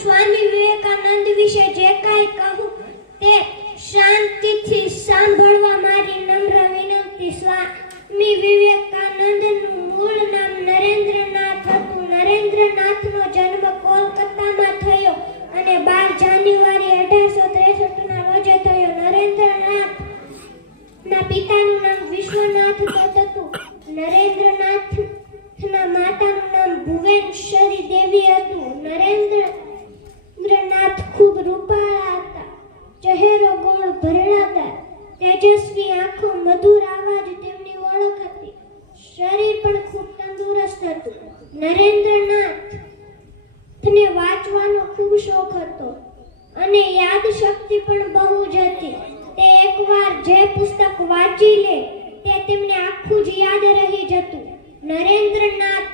સ્વામી વિવેકાનંદ વિશે જે કાંઈ કહું, તે શાંતિથી સાંભળવા મારી નમ્ર વિનંતી, સ્વામી વિવેકાનંદનું મૂળ નામ નરેન્દ્રનાથ હતું. નરેન્દ્રનાથનો જન્મ કોલકાતામાં થયો અને બાર જાન્યુઆરી અઢારસો ત્રેસઠના રોજે થયો. નરેન્દ્રનાથ ના પિતાનું નામ વિશ્વનાથ હતું. નરેન્દ્રનાથના માતાનું નામ ભુવનેશ્વરી દેવી હતું નરેન્દ્રનાથ ખૂબ રૂપાળા હતા ચહેરો ગોળ ભરડાદાર તેજસ્વી આંખો મધુર અવાજ તેમની ઓળખ હતી. શરીર પણ ખૂબ તંદુરસ્ત હતું. નરેન્દ્રનાથ ને વાંચવાનો ખૂબ શોખ હતો અને યાદ શક્તિ પણ બહુ જ હતી. તે એકવાર જે પુસ્તક વાંચી લે, તે તેમને આખું જ યાદ રહી જતું. નરેન્દ્રનાથ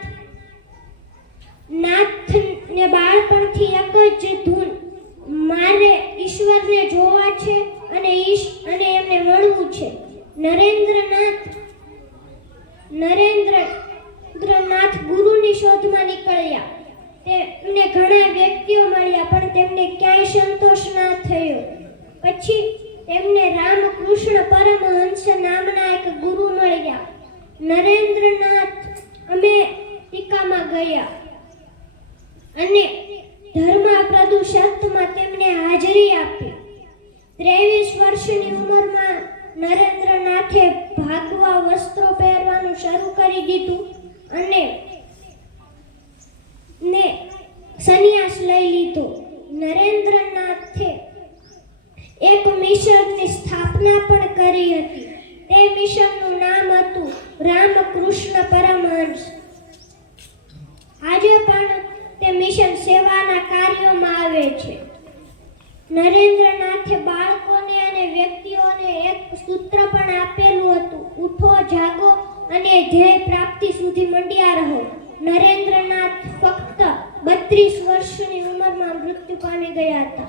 નાથ ને બાળપણથી એક જ ધૂન મારે ઈશ્વરને જોવા છે અને ઈશ અને એમને મળવું છે. નરેન્દ્રનાથ નરેન્દ્રનાથ ગુરુની શોધમાં નીકળ્યા. તેમને ઘણા વ્યક્તિઓ મળ્યા, પણ તેમને ક્યાંય સંતોષ ના થયો. પછી તેમને રામકૃષ્ણ પરમહંસ નામના એક ગુરુ મળ્યા. નરેન્દ્રનાથ અમે ટીકામાં ગયા. અને ધર્મ પ્રદૂષણમાં તેમને હાજરી આપી. ત્રેવીસ વર્ષની ઉંમરમાં નરેન્દ્રનાથે ભાગવા વસ્ત્રો પહેરવાનું શરૂ કરી દીધું અને ને સંન્યાસ લઈ લીધો. નરેન્દ્રનાથે એક મિશનની સ્થાપના પણ કરી હતી. તે મિશનનું નામ હતું રામકૃષ્ણ પરમહંસ. આજે પણ તે મિશન સેવાના કાર્યોમાં આવે છે. નરેન્દ્રનાથે એક આપેલું હતું. ઉઠો, જાગો અને ધ્યેય પ્રાપ્તિ સુધી મંડ્યા રહો. નરેન્દ્રનાથ ફક્ત બત્રીસ વર્ષની ઉંમરમાં મૃત્યુ પામી ગયા હતા.